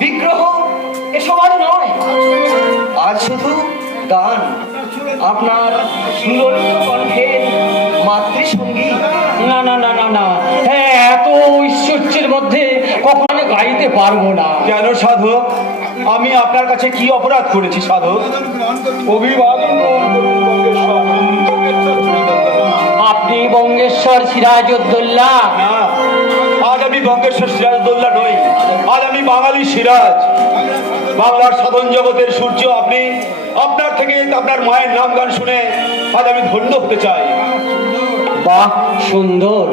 বিগ্রহ এসব আর নয়, আজ শুধু গান, আপনার সুললিত কণ্ঠে মাতৃসঙ্গীত। না না না না না, হ্যাঁ, এত ঐশ্বর্যের মধ্যে কখনো গাইতে পারবো না। কেন সাধক? আমি আপনার কাছে কি অপরাধ করেছি সাধক? অভিবাদন আপনি বঙ্গেশ্বর সিরাজউদ্দৌলা? না, আজ আমি বঙ্গেশ্বর সিরাজউদ্দৌলা নই, আজ আমি বাঙালি সিরাজ। বাংলার সাধন জগতের সূর্য আপনি। আপনার থেকে আপনার মায়ের নাম গান শুনে আজ আমি ধন্য হতে চাই। বাহ, সুন্দর।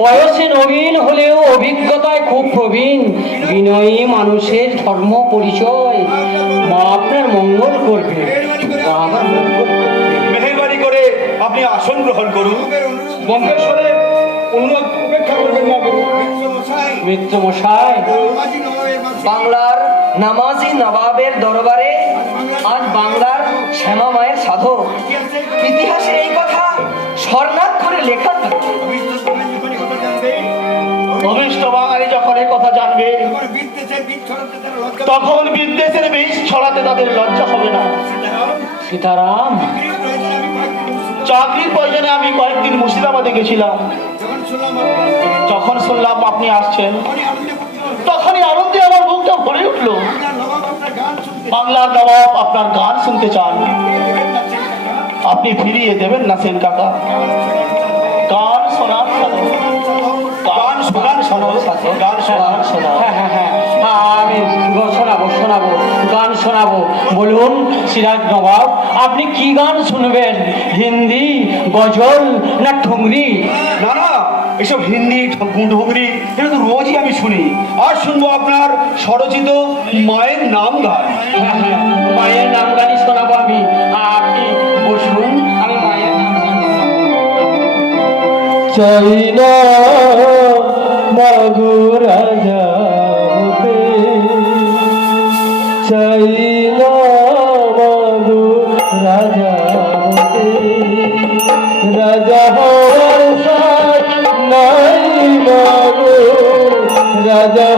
বয়সে নবীন হলেও অভিজ্ঞতায় খুব প্রবীণ, বিনয়ী মানুষের ধর্ম পরিচয়। মা আপনার মঙ্গল করবে, আমার মঙ্গল করবে। মেহেরবানি করে আপনি আসন গ্রহণ করুন। বঙ্গেশ্বরের অনুরোধ উপেক্ষা করবেন না গুরু। মিত্র মশাই, বাংলার নামাজি নবাবের দরবারে আজ বাংলার শ্যামা মায়ের সাধক। ইতিহাসে এই কথা স্বর্ণাক্ষরে লেখা থাকে। ভবিষ্ঠ বাঙালি যখন এই কথা জানবে, তখন বিদ্বেষের বীজ ছড়াতে তাদের লজ্জা হবে না। সীতারাম, চাকরির প্রয়োজনে আমি কয়েকদিন মুর্শিদাবাদে গেছিলাম। যখন শুনলাম আপনি আসছেন, তখনই আনন্দে আমার বুকটা ভরে উঠলো। বাংলার নবাব আপনার গান শুনতে চান, আপনি ফিরিয়ে দেবেন না সেন কাকা? গান শোনান, গান শোনান, গান শোনান। হ্যাঁ হ্যাঁ হ্যাঁ, আমি শোনাবো গান শোনাবো। বলুন সিরাজ নবাব, আপনি কি গান শুনবেন? হিন্দি, গজল না ঠুংরি? না না, এসব হিন্দি ঢুংরি এটা তো রোজই আমি শুনি। আর শুনবো আপনার স্বরচিত মায়ের নাম গান। হ্যাঁ হ্যাঁ, মায়ের নাম গানই শোনাবো আমি। আপনি বসুন, আমি মায়ের নাম গান চাই না মাগো রাজা হতে, চাই না মাগো রাজা হতে, রাজা হওয়ার সাথ নাই মাগো, রাজা